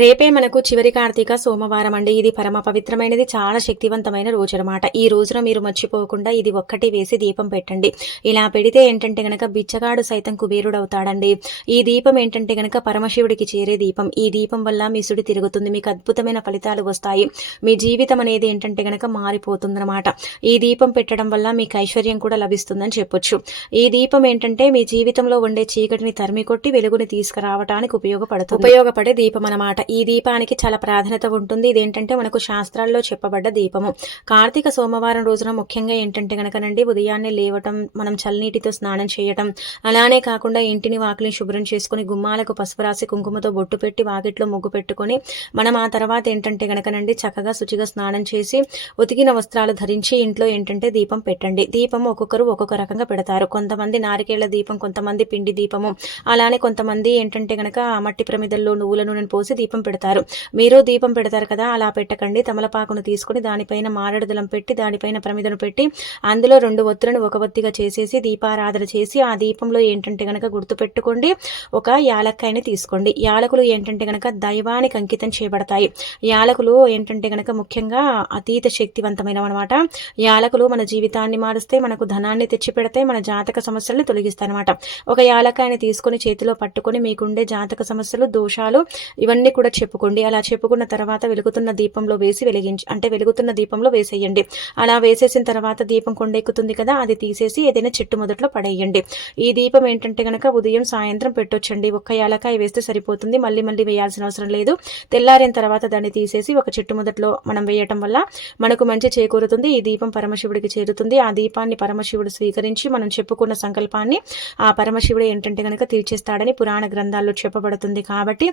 రేపే మనకు చివరి కార్తీక సోమవారం అండి. ఇది పరమ పవిత్రమైనది చాలా శక్తివంతమైన రోజు అనమాట ఈ రోజున మీరు మర్చిపోకుండా ఇది ఒక్కటి వేసి దీపం పెట్టండి. ఇలా పెడితే ఏంటంటే గనక బిచ్చగాడు సైతం కుబేరుడు అవుతాడండి ఈ దీపం ఏంటంటే గనక పరమశివుడికి చేరే దీపం. ఈ దీపం వల్ల మీ సుడి తిరుగుతుంది మీకు అద్భుతమైన ఫలితాలు వస్తాయి. మీ జీవితం అనేది ఏంటంటే గనక మారిపోతుందన్నమాట. ఈ దీపం పెట్టడం వల్ల మీకు ఐశ్వర్యం కూడా లభిస్తుందని చెప్పొచ్చు. ఈ దీపం ఏంటంటే మీ జీవితంలో ఉండే చీకటిని తరిమి కొట్టి వెలుగుని తీసుకురావడానికి ఉపయోగపడుతుంది. ఉపయోగపడే దీపం అన్నమాట ఈ దీపానికి చాలా ప్రాధాన్యత ఉంటుంది. ఇదేంటంటే మనకు శాస్త్రాల్లో చెప్పబడ్డ దీపము. కార్తీక సోమవారం రోజున ముఖ్యంగా ఏంటంటే కనుకనండి ఉదయాన్నే లేవటం మనం చల్లనీటితో స్నానం చేయటం అలానే కాకుండా ఇంటిని వాకిలిని శుభ్రం చేసుకుని గుమ్మాలకు పసుపు రాసి కుంకుమతో బొట్టు పెట్టి వాకిట్లో ముగ్గు పెట్టుకొని మనం ఆ తర్వాత ఏంటంటే కనుకనండి చక్కగా శుచిగా స్నానం చేసి ఉతికిన వస్త్రాలు ధరించి ఇంట్లో ఏంటంటే దీపం పెట్టండి. దీపం ఒక్కొక్కరు ఒక్కొక్క రకంగా పెడతారు. కొంతమంది నారికేళ్ళ దీపం కొంతమంది పిండి దీపము అలానే కొంతమంది ఏంటంటే కనుక మట్టి ప్రమిదల్లో నువ్వుల నూనెను పోసి దీపం దీపం పెడతారు. మీరు దీపం పెడతారు కదా అలా పెట్టకండి. తమలపాకును తీసుకుని దానిపైన మారడదలం పెట్టి దానిపైన ప్రమిదను పెట్టి అందులో రెండు ఒత్తులను ఒక ఒత్తిగా చేసేసి దీపారాధన చేసి ఆ దీపంలో ఏంటంటే గనక గుర్తుపెట్టుకోండి ఒక యాలక్కాయని తీసుకోండి. యాలకులు ఏంటంటే గనక దైవానికి అంకితం చేయబడతాయి. యాలకులు ఏంటంటే గనక ముఖ్యంగా అతీత శక్తివంతమైన అనమాట యాలకులు మన జీవితాన్ని మారుస్తే మనకు ధనాన్ని తెచ్చిపెడతాయి మన జాతక సమస్యలను తొలగిస్తాయి అనమాట ఒక యాలకాయని తీసుకొని చేతిలో పట్టుకొని మీకుండే జాతక సమస్యలు దోషాలు ఇవన్నీ కూడా కూడా చెప్పుకోండి. అలా చెప్పుకున్న తర్వాత వెలుగుతున్న దీపంలో వేసి వెలిగించి అంటే వెలుగుతున్న దీపంలో వేసేయండి. అలా వేసేసిన తర్వాత దీపం కొండెక్కుతుంది కదా అది తీసేసి ఏదైనా చెట్టు మొదట్లో పడేయండి. ఈ దీపం ఏంటంటే కనుక ఉదయం సాయంత్రం పెట్టొచ్చండి. ఒక్క యాలకాయ వేస్తే సరిపోతుంది. మళ్ళీ మళ్ళీ వేయాల్సిన అవసరం లేదు. తెల్లారిన తర్వాత దాన్ని తీసేసి ఒక చెట్టు మొదట్లో మనం వేయటం వల్ల మనకు మంచి చేకూరుతుంది. ఈ దీపం పరమశివుడికి చేరుతుంది. ఆ దీపాన్ని పరమశివుడు స్వీకరించి మనం చెప్పుకున్న సంకల్పాన్ని ఆ పరమశివుడు ఏంటంటే కనుక తీర్చేస్తాడని పురాణ గ్రంథాల్లో చెప్పబడుతుంది. కాబట్టి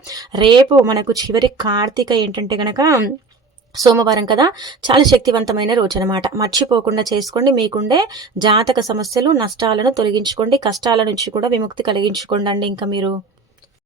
రేపు మనకు చివరి కార్తీక ఏంటంటే గనక సోమవారం కదా చాలా శక్తివంతమైన రోజు అనమాట మర్చిపోకుండా చేసుకోండి మీకుండే జాతక సమస్యలు నష్టాలను తొలగించుకోండి కష్టాల నుంచి కూడా విముక్తి కలిగించుకోండి ఇంకా మీరు.